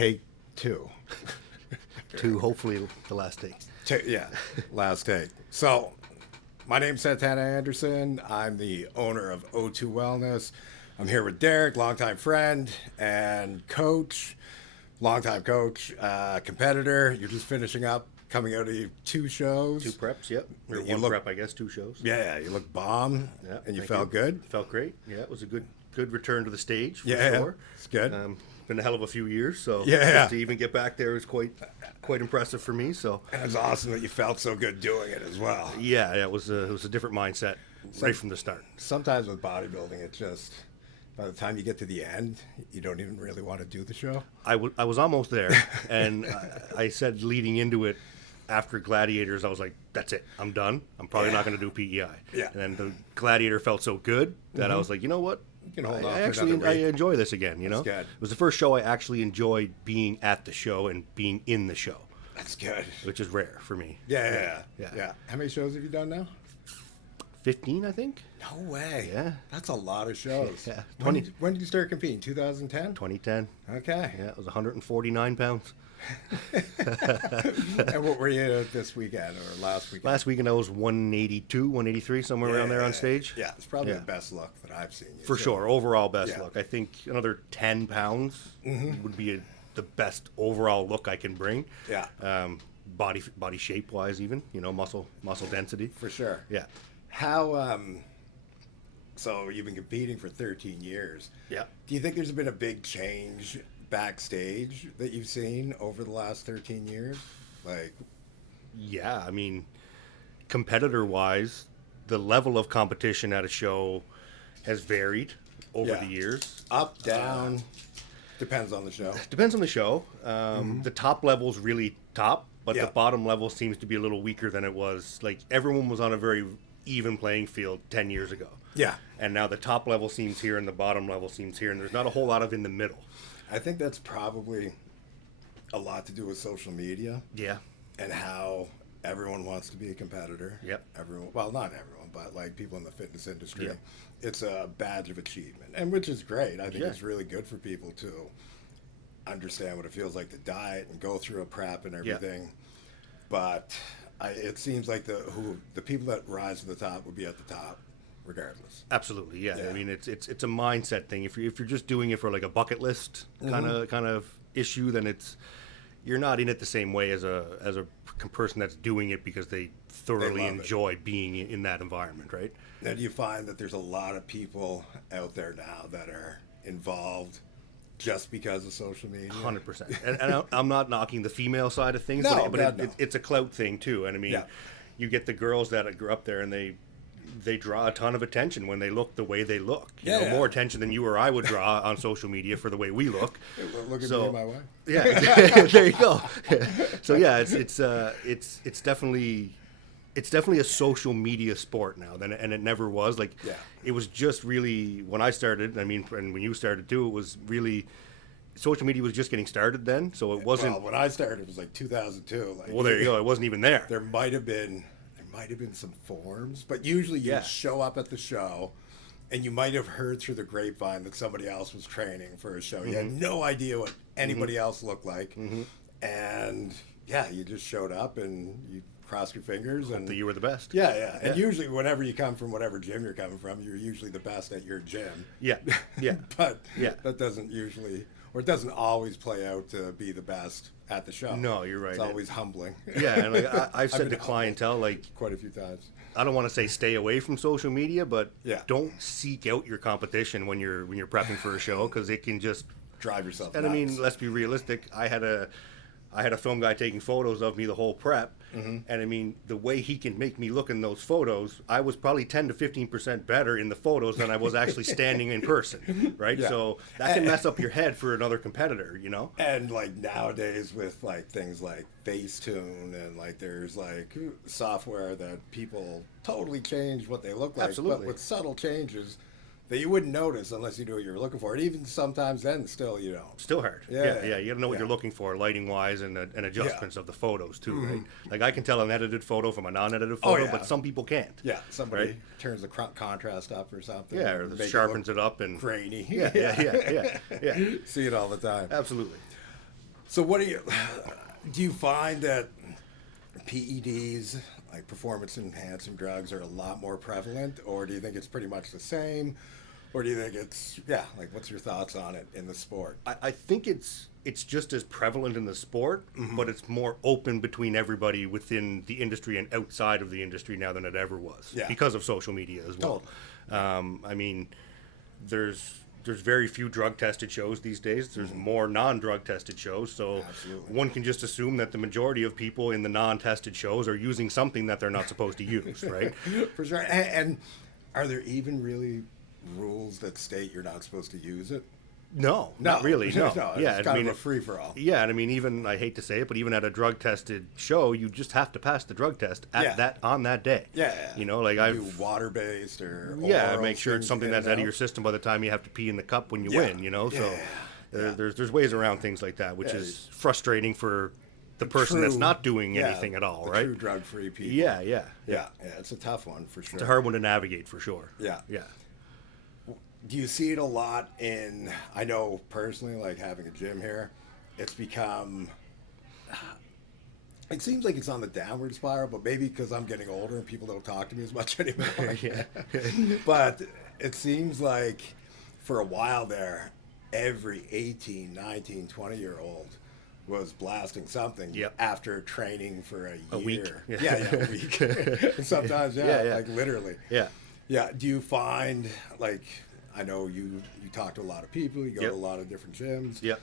take 2. To hopefully the last take. Yeah, last take. So, my name's Santana Anderson. I'm the owner of O2 Wellness. I'm here with Derek, longtime friend and coach, longtime coach, competitor. You're just finishing up, coming out of 2 shows. 2 preps, yep. Or You one look- prep, I guess, 2 shows. Yeah, you look bomb, Yeah, and you thank felt good. Felt great. Yeah, it was a good return to the stage, for Yeah, sure. it's good. Been a hell of a few years, so Yeah. to even get back there is quite impressive for me. So And it's awesome that you felt so good doing it as well. yeah, it was a different mindset right from the start. Sometimes with bodybuilding, it's just, by the time you get to the end, you don't even really want to do the show. I was almost there, and I said leading into it, after Gladiators, I was like, that's it, I'm done. I'm probably not going to do PEI. Yeah. And then the Gladiator felt so good that I was like, you know what? You can hold off I for actually another week. enjoy this again, you know? That's good. It was the first show I actually enjoyed being at the show and being in the show, That's good. which is rare for me. Yeah. Yeah. How many shows have you done now? 15, I think? No way. Yeah. That's a lot of shows. Yeah. When did you start competing? 2010? 2010. Okay. Yeah, it was 149 pounds. And what were you this weekend or last weekend? Last weekend I was 182, 183, somewhere around there on stage. Yeah, it's probably Yeah. the best look that I've seen you. For too. sure, overall best Yeah. look. I think another 10 pounds would be the best overall look I can bring. Yeah. Body shape wise, even muscle density. For sure. Yeah. How, so you've been competing for 13 years. Yeah. Do you think there's been a big change backstage that you've seen over the last 13 years? Like, Yeah, I mean, competitor wise, the level of competition at a show has varied over Yeah. the years. up, down, depends on the show. Depends on the show. The top level's really top, but Yeah. the bottom level seems to be a little weaker than it was. Like, everyone was on a very even playing field 10 years ago. Yeah. And now the top level seems here and the bottom level seems here, and there's not a whole lot of in the middle. I think that's probably a lot to do with social media Yeah. and how everyone wants to be a competitor. Yep. Everyone, well, not everyone, but like people in the fitness industry. Yeah. It's a badge of achievement, and which is great. I think Yeah. it's really good for people to understand what it feels like to diet and go through a prep and Yeah. everything. But it seems like the people that rise to the top would be at the top regardless. Absolutely, yeah. Yeah. I mean, it's a mindset thing. If you're just doing it for like a bucket list kind of issue, then you're not in it the same way as a person that's doing it because they thoroughly love it. enjoy being in that environment, right? Now, do you find that there's a lot of people out there now that are involved just because of social media? 100%. And I'm not knocking the female side of things, No, but God, no. it's a clout thing too. And I mean, Yeah. you get the girls that grew up there and they draw a ton of attention when they look the way they look. You know, Yeah. more attention than you or I would draw on social media for the way we look. Look at So- me and my wife. Yeah, there you go. So yeah, it's definitely a social media sport now, and it never was. Like, Yeah. it was just really when I started. I mean, and when you started too, it was really social media was just getting started then. So it wasn't. Well, when I started, it was like 2002. Like, Well, there you go. It wasn't even there. There might have been some forums, but usually you Yeah. show up at the show, and you might have heard through the grapevine that somebody else was training for a show. You had no idea what anybody else looked like, and yeah, you just showed up and you crossed your fingers and That you were the best. yeah. And usually, whenever you come from whatever gym you're coming from, you're usually the best at your gym. Yeah. Yeah. But Yeah. that doesn't usually, or it doesn't always play out to be the best at the show. No, you're right. It's always humbling. Yeah, and like I've said been to clientele, like, quite a few times. I don't want to say stay away from social media, but Yeah. don't seek out your competition when you're prepping for a show, because it can just. Drive yourself And I nuts. mean, let's be realistic. I had a film guy taking photos of me the whole prep, and I mean, the way he can make me look in those photos, I was probably 10 to 15% better in the photos than I was actually standing in person, right? Yeah. So that can mess up your head for another competitor, you know? And like nowadays with like things like Facetune and like there's like software that people totally change what they look like, Absolutely. but with subtle changes that you wouldn't notice unless you knew what you were looking for. And even sometimes then still you don't. Still hard. Yeah. You gotta know what Yeah. you're looking for, lighting wise, and adjustments of the photos too, right? Like, I can tell an edited photo from a non-edited photo, yeah. but some people can't. Yeah, somebody Right? turns the contrast up or something. Yeah, or make sharpens look it up and grainy. yeah. See it all the time. Absolutely. So what do you find that PEDs, like performance enhancing drugs, are a lot more prevalent, or do you think it's pretty much the same? Or do you think it's, like, what's your thoughts on it in the sport? I think it's just as prevalent in the sport, but it's more open between everybody within the industry and outside of the industry now than it ever was, because of social media as well. I mean, there's very few drug tested shows these days. There's more non-drug tested shows, so one can just assume that the majority of people in the non-tested shows are using something that they're not supposed to use, right? For sure. And are there even really rules that state you're not supposed to use it? No, not really. No, it's kind of a free for all. Yeah, and I mean, even, I hate to say it, but even at a drug tested show, you just have to pass the drug test on that day. Yeah. You know, like do water based or make sure it's something that's out of your system by the time you have to pee in the cup when you win. You know, so there's ways around things like that, which is frustrating for the person that's not doing anything at all, right? True drug free people. Yeah. It's a tough one for sure. It's a hard one to navigate for sure. Yeah. Yeah. Do you see it a lot in, I know personally, like having a gym here, it's become, it seems like it's on the downward spiral, but maybe because I'm getting older and people don't talk to me as much anymore. But it seems like for a while there, every 18, 19, 20-year-old was blasting something after training for a year. Week. A week. Sometimes, like literally. Yeah. Do you find, like, I know you talk to a lot of people, you go to a lot of different gyms. Yeah.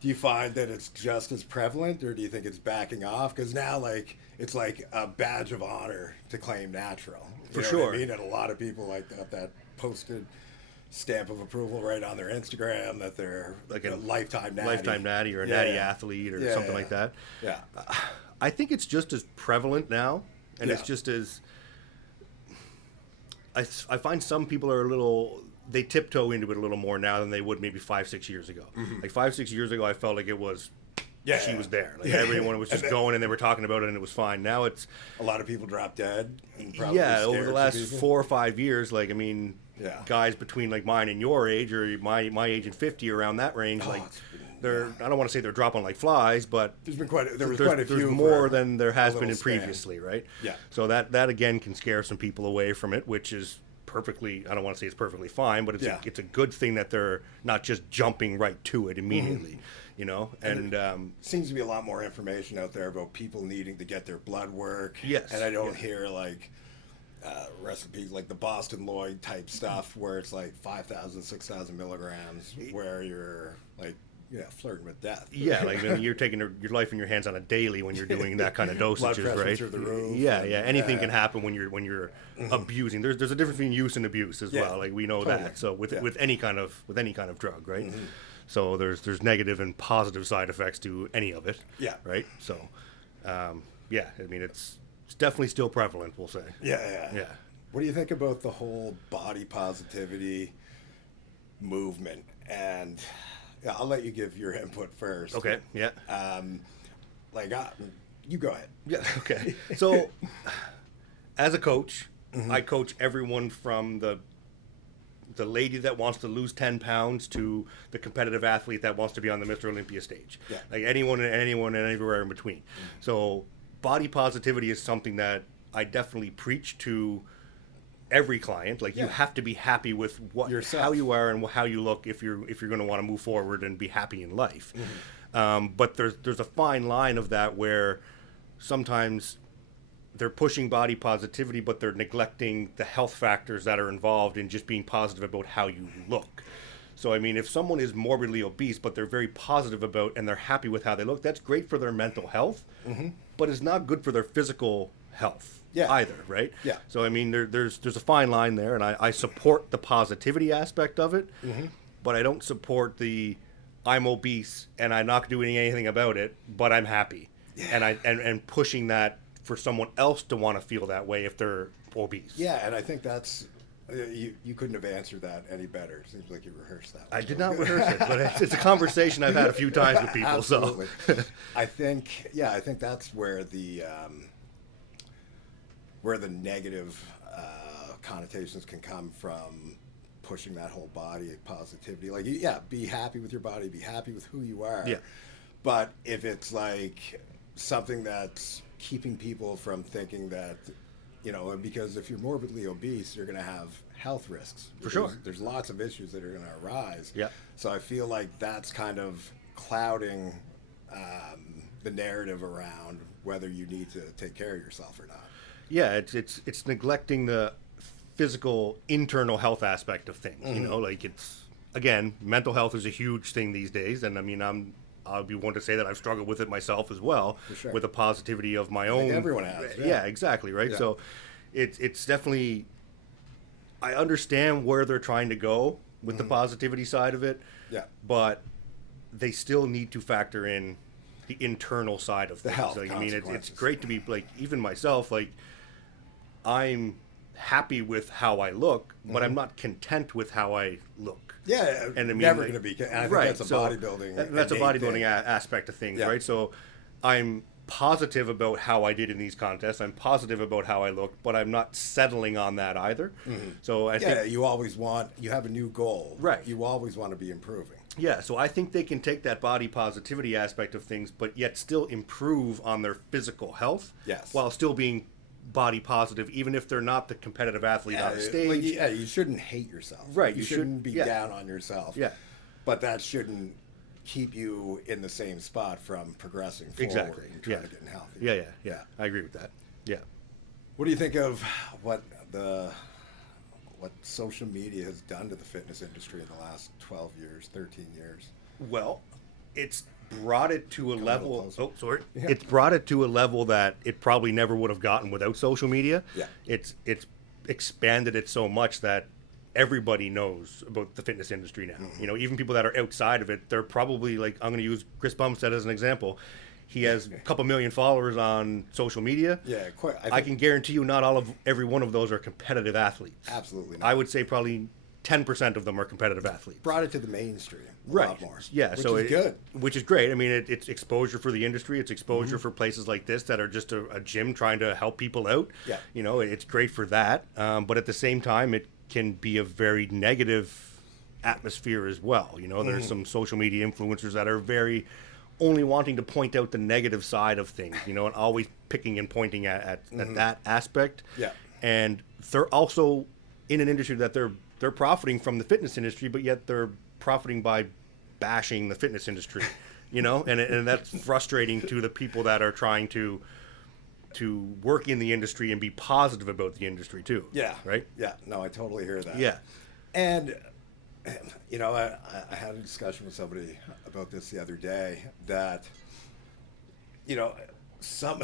Do you find that it's just as prevalent, or do you think it's backing off? Because now, like, it's like a badge of honor to claim natural. For sure. What I mean? And a lot of people like that posted stamp of approval right on their Instagram that they're like a lifetime natty or a natty athlete or something like that. Yeah. I think it's just as prevalent now, and it's just as I find some people are they tiptoe into it a little more now than they would maybe 5-6 years ago. Like 5-6 years ago, I felt like it was she was there. Like everyone was just going and they were talking about it and it was fine. Now it's a lot of people drop dead. Over the last 4 or 5 years, like, I mean, guys between like mine and your age, or my age and 50, around that range, like they're, I don't want to say they're dropping like flies, but there's quite a few. There's more than there has been in previously, right? Yeah. So that again can scare some people away from it, which is perfectly, I don't want to say it's perfectly fine, but it's a good thing that they're not just jumping right to it immediately, you know. And seems to be a lot more information out there about people needing to get their blood work. Yes. And I don't hear like recipes like the Boston Lloyd type stuff where it's like 5,000, 6,000 milligrams, where you're like flirting with death. Yeah, like, I mean, you're taking your life in your hands on a daily when you're doing that kind of dosages, right? Through the roof. Anything can happen when you're abusing. There's a difference between use and abuse as well. Like, we know that. So with any kind of drug, right? So there's negative and positive side effects to any of it. Yeah. Right. So, I mean, it's definitely still prevalent, we'll say. Yeah. What do you think about the whole body positivity movement? And I'll let you give your input first. Okay. Yeah. You go ahead. Yeah. Okay. So, as a coach, I coach everyone from the lady that wants to lose 10 pounds to the competitive athlete that wants to be on the Mr. Olympia stage. Yeah. Like anyone and everywhere in between. So, body positivity is something that I definitely preach to every client. Like, you have to be happy with how you are and how you look if you're going to want to move forward and be happy in life. But there's a fine line of that where sometimes they're pushing body positivity, but they're neglecting the health factors that are involved in just being positive about how you look. So, I mean, if someone is morbidly obese, but they're very positive about and they're happy with how they look, that's great for their mental health, but it's not good for their physical health either, right? Yeah. So, I mean, there's a fine line there, and I support the positivity aspect of it, but I don't support the I'm obese and I'm not doing anything about it, but I'm happy, and pushing that for someone else to want to feel that way if they're obese. Yeah, and I think that's you couldn't have answered that any better. It seems like you rehearsed that. I did not rehearse it, but it's a conversation I've had a few times with people. Absolutely. So I think that's where the negative connotations can come from, pushing that whole body positivity. Like, be happy with your body, be happy with who you are. Yeah. But if it's like something that's keeping people from thinking that, because if you're morbidly obese, you're going to have health risks. For sure. There's lots of issues that are going to arise. Yeah. So I feel like that's kind of clouding the narrative around whether you need to take care of yourself or not. Yeah, it's neglecting the physical internal health aspect of things. Like it's, again, mental health is a huge thing these days, and I mean I'll be one to say that I've struggled with it myself as well, For sure. with the positivity of my own. Everyone has. Yeah, exactly, right? Yeah. So it's definitely, I understand where they're trying to go with the positivity side of it. Yeah. But they still need to factor in the internal side of things. health Like, I mean, it's consequences. great to be, like, even myself, like, I'm happy with how I look, but I'm not content with how I look. Yeah, And I mean, never like, going to be. And I think right, that's a so bodybuilding. That's a innate bodybuilding thing. aspect of things, Yeah. right? So I'm positive about how I did in these contests. I'm positive about how I look, but I'm not settling on that either. So I Yeah, think, you always you have a new goal. Right. You always want to be improving. yeah, so I think they can take that body positivity aspect of things, but yet still improve on their physical health, Yes. while still being body positive, even if they're not the competitive athlete on the stage. Like, you shouldn't hate yourself. Right, You you shouldn't should- be yeah. down on yourself. Yeah. But that shouldn't keep you in the same spot from progressing forward Exactly. and trying Yeah. to get healthy. Yeah. I agree with that. Yeah. What do you think of what social media has done to the fitness industry in the last 12 years, 13 years? Well, it's brought it to a little level. closer. Oh, sorry. Yeah. It's brought it to a level that it probably never would have gotten without social media. Yeah. It's expanded it so much that everybody knows about the fitness industry now. Even people that are outside of it, they're probably like, I'm going to use Chris Bumstead as an example. He has a couple million followers on social media. Yeah, quite. I can guarantee you not every one of those are competitive athletes. Absolutely not. I would say probably 10% of them are competitive athletes. Brought it to the mainstream a Right. lot more. Yeah. Which so is good. Which is great. I mean, it's exposure for the industry. It's exposure for places like this that are just a gym trying to help people out. Yeah. It's great for that. But at the same time, it can be a very negative atmosphere as well. There's some social media influencers that are very only wanting to point out the negative side of things, and always picking and pointing at that aspect. Yeah. And they're also in an industry that they're profiting from the fitness industry, but yet they're profiting by bashing the fitness industry, and that's frustrating to the people that are trying to work in the industry and be positive about the industry too. Yeah. Right. Yeah. No, I totally hear that. Yeah. And, I had a discussion with somebody about this the other day that, some,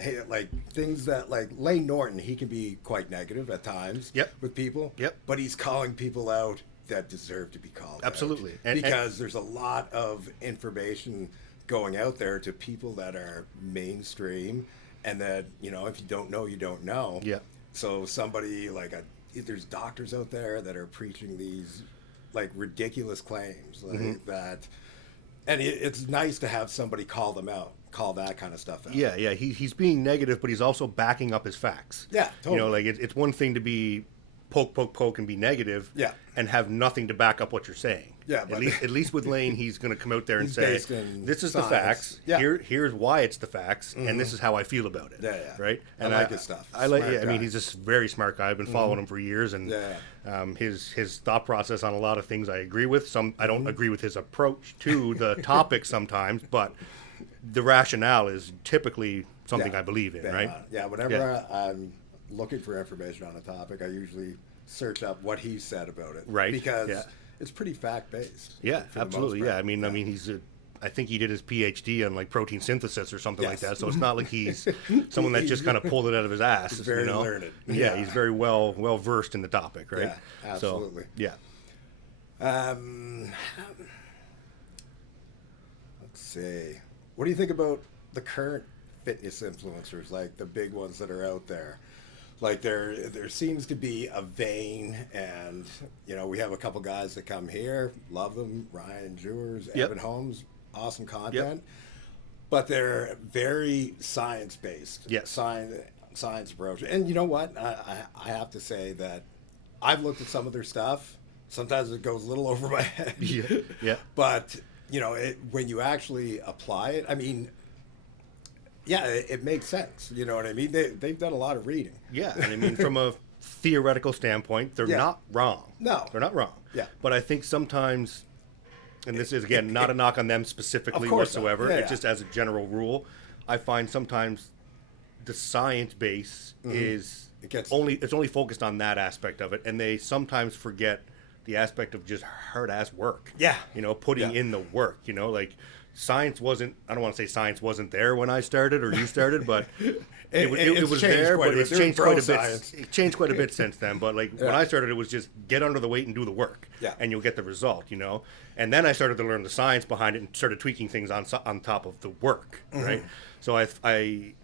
hey, like things that like Lane Norton, he can be quite negative at times Yep. with people. Yep. But he's calling people out that deserve to be called out. Absolutely. Because there's a lot of information going out there to people that are mainstream and that, if you don't know, you don't know. Yeah. So somebody there's doctors out there that are preaching these like ridiculous claims like that, and it's nice to have somebody call them out, call that kind of stuff out. Yeah. He's being negative, but he's also backing up his facts. Yeah, totally. It's one thing to be poke and be negative. Yeah. And have nothing to back up what you're saying. Yeah, but at least with Lane, he's going to come out there and He's say, based in "This is science. the facts. Yeah. Here's why it's the facts, and this is how I feel about it." Yeah. Right. I like his stuff. I like. Smart Yeah. I mean, guy. he's just a very smart guy. I've been following him for years, and his thought process on a lot of things I agree with. Some I don't agree with his approach to the topic sometimes, but the rationale is typically something I believe in. Bang Right. on. Yeah. Whenever I'm looking for information on a topic, I usually search up what he said about it. Right. Because Yeah. it's pretty fact based. Yeah, absolutely. Yeah, I mean, I think he did his PhD on like protein synthesis or something like Yes. that. So it's not like he's someone that just kind of pulled it out of his ass. He's very learned. Yeah, Yeah. he's very well versed in the topic, right? Yeah, absolutely. So, yeah. Let's see. What do you think about the current fitness influencers, like the big ones that are out there? Like there seems to be a vein, and we have a couple guys that come here, love them, Ryan Jewers, Yep. Evan Holmes, awesome content, but they're very science based. Yes. Science approach. And you know what? I have to say that I've looked at some of their stuff. Sometimes it goes a little over my head. Yeah. But you know, when you actually apply it, I mean, yeah, it makes sense. You know what I mean? They've done a lot of reading. Yeah, and I mean, from a theoretical standpoint, they're not wrong. No. They're not wrong. Yeah. But I think sometimes, and this is, again, not a knock on them specifically whatsoever, Yeah, it's just as a general rule, I find sometimes the science base is it's only focused on that aspect of it, and they sometimes forget the aspect of just hard-ass work. Yeah. You know, putting in the work, you know, like science wasn't, I don't want to say science wasn't there when I started or you started, but it was there, but it's changed quite a bit. It changed quite a bit since then, but like when I started, it was just get under the weight and do the work, and you'll get the result, you know? And then I started to learn the science behind it and started tweaking things on top of the work, right? So I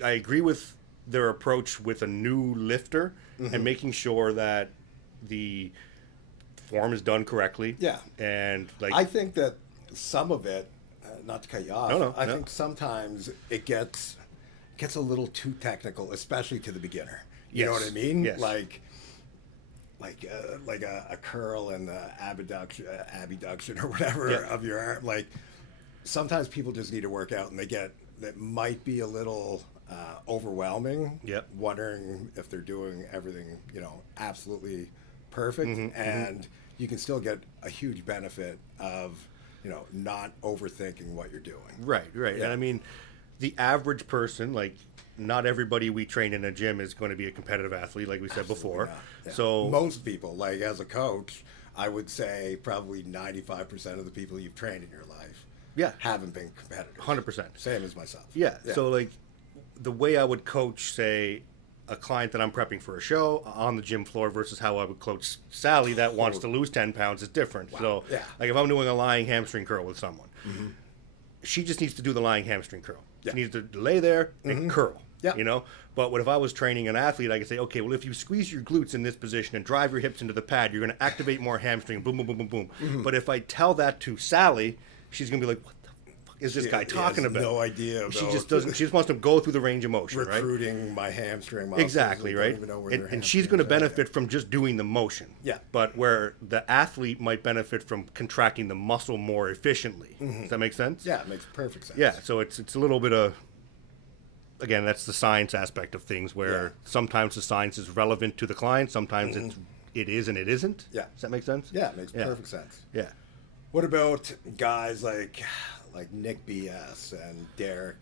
agree with their approach with a new lifter and making sure that the form is done correctly. Yeah. And like I think that some of it, not to cut you off, No, I think sometimes it gets a little too technical, especially to the beginner. You know what I mean? Yes. Like a curl and the abduction or whatever of your arm. Like sometimes people just need to work out, and that might be a little overwhelming. Yep. Wondering if they're doing everything, you know, absolutely perfect, and you can still get a huge benefit of, you know, not overthinking what you're doing. Right. Yeah. And I mean, the average person, like, not everybody we train in a gym is going to be a competitive athlete, like we said before. Yeah. So most people, like as a coach, I would say probably 95% of the people you've trained in your life, haven't been competitors. 100%. Same as myself. Yeah. So like, the way I would coach, say, a client that I'm prepping for a show on the gym floor versus how I would coach Sally that wants to lose 10 pounds is different. Wow. So, like if I'm doing a lying hamstring curl with someone, she just needs to do the lying hamstring curl. She needs to lay there and curl. Yeah. You know? But what if I was training an athlete, I could say, okay, well, if you squeeze your glutes in this position and drive your hips into the pad, you're going to activate more hamstring, boom, boom, boom, boom, boom. But if I tell that to Sally, she's going to be like, what the fuck is this guy talking about? No idea. She just doesn't. She just wants to go through the range of motion, recruiting my hamstring muscles. Exactly, right? And she's going to benefit from just doing the motion. Yeah. But where the athlete might benefit from contracting the muscle more efficiently. Does that make sense? Yeah, it makes perfect sense. Yeah. So it's a little bit of, again, that's the science aspect of things, where sometimes the science is relevant to the client, sometimes it is and it isn't. Yeah. Does that make sense? Yeah, it makes perfect sense. Yeah. What about guys like Nick BS and Derek?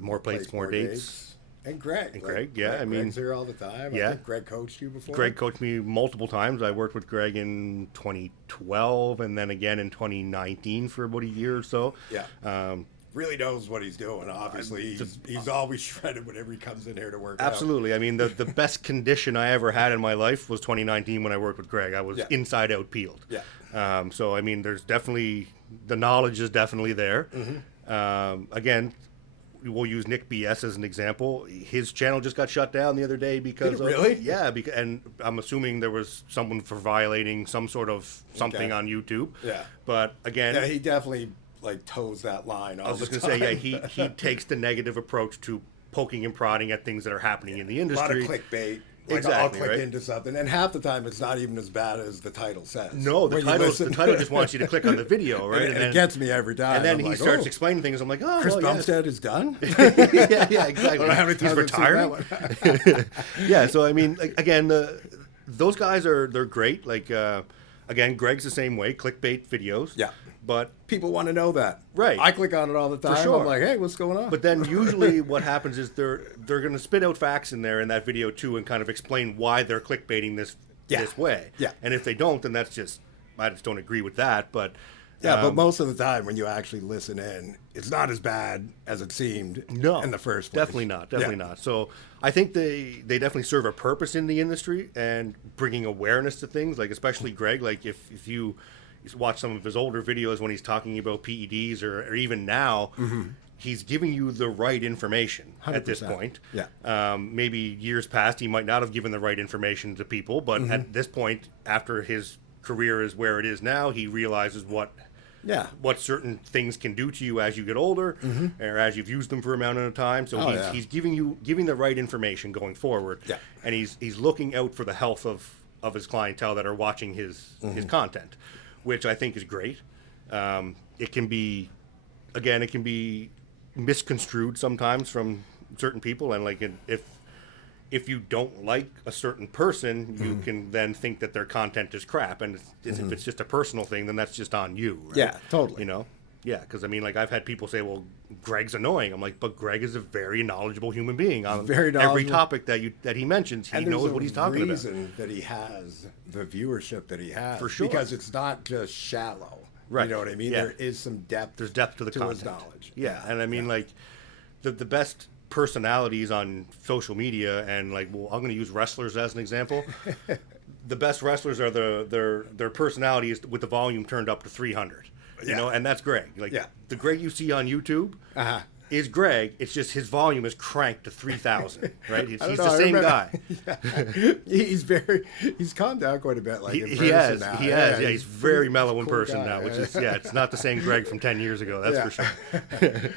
More plates, more dates. And Greg. I mean, Greg's here all the time. Yeah. I think Greg coached you before. Greg coached me multiple times. I worked with Greg in 2012 and then again in 2019 for about a year or so. Yeah. Really knows what he's doing. Obviously, he's always shredded whenever he comes in here to work out. Absolutely. I mean, the best condition I ever had in my life was 2019 when I worked with Greg. I was inside out peeled. Yeah. So, I mean, there's definitely, the knowledge is definitely there. Again, we'll use Nick BS as an example. His channel just got shut down the other day because Did it really? Yeah, and I'm assuming there was someone for violating some sort of something on YouTube. Yeah. But again, he definitely toes that line all the time. I was just going to say, he takes the negative approach to poking and prodding at things that are happening in the industry. A lot of clickbait. Exactly, I'll click into something, and half the time it's not even as bad as the title says. No, the title just wants you to click on the video, right? And it gets me every time. And then he starts explaining things. I'm like, oh, Chris Bumstead is done? yeah, exactly. He's retiring? Yeah, so I mean, again, those guys they're great. Like, again, Greg's the same way, clickbait videos. Yeah. But people want to know that. Right. I click on it all the time. For sure. I'm like, hey, what's going on? But then usually what happens is they're going to spit out facts in there in that video too and kind of explain why they're clickbaiting this way. Yeah. And if they don't, then that's just, I just don't agree with that. But but most of the time when you actually listen in, it's not as bad as it seemed in the first place. Definitely not. So I think they definitely serve a purpose in the industry and bringing awareness to things, like especially Greg. Like if you watch some of his older videos when he's talking about PEDs or even now, he's giving you the right information 100%. At this point. Yeah. Maybe years past, he might not have given the right information to people, but at this point, after his career is where it is now, he realizes what certain things can do to you as you get older or as you've used them for a amount of time. So he's giving the right information going forward. Yeah. And he's looking out for the health of his clientele that are watching his content, which I think is great. it can be, again, it can be misconstrued sometimes from certain people, and like if you don't like a certain person, you can then think that their content is crap, and if it's just a personal thing, then that's just on you. Right? Yeah, totally. You know, yeah, because I mean, like I've had people say, "Well, Greg's annoying." I'm like, but Greg is a very knowledgeable human being on every topic that he mentions. He knows what he's talking about. There's a reason that he has the viewership that he has, For sure, because it's not just shallow. Right. You know what I mean? Yeah. There is some depth. There's depth to the content. His knowledge. Yeah, and I mean, like the best personalities on social media, and like, well, I'm going to use wrestlers as an example. The best wrestlers are their personality is with the volume turned up to 300. You know, and that's Greg. Like the Greg you see on YouTube is Greg. It's just his volume is cranked to 3,000. Right? He's the same guy. He's calmed down quite a bit. Like he has. Yeah, he's very mellow in person now, which is it's not the same Greg from 10 years ago. That's for sure.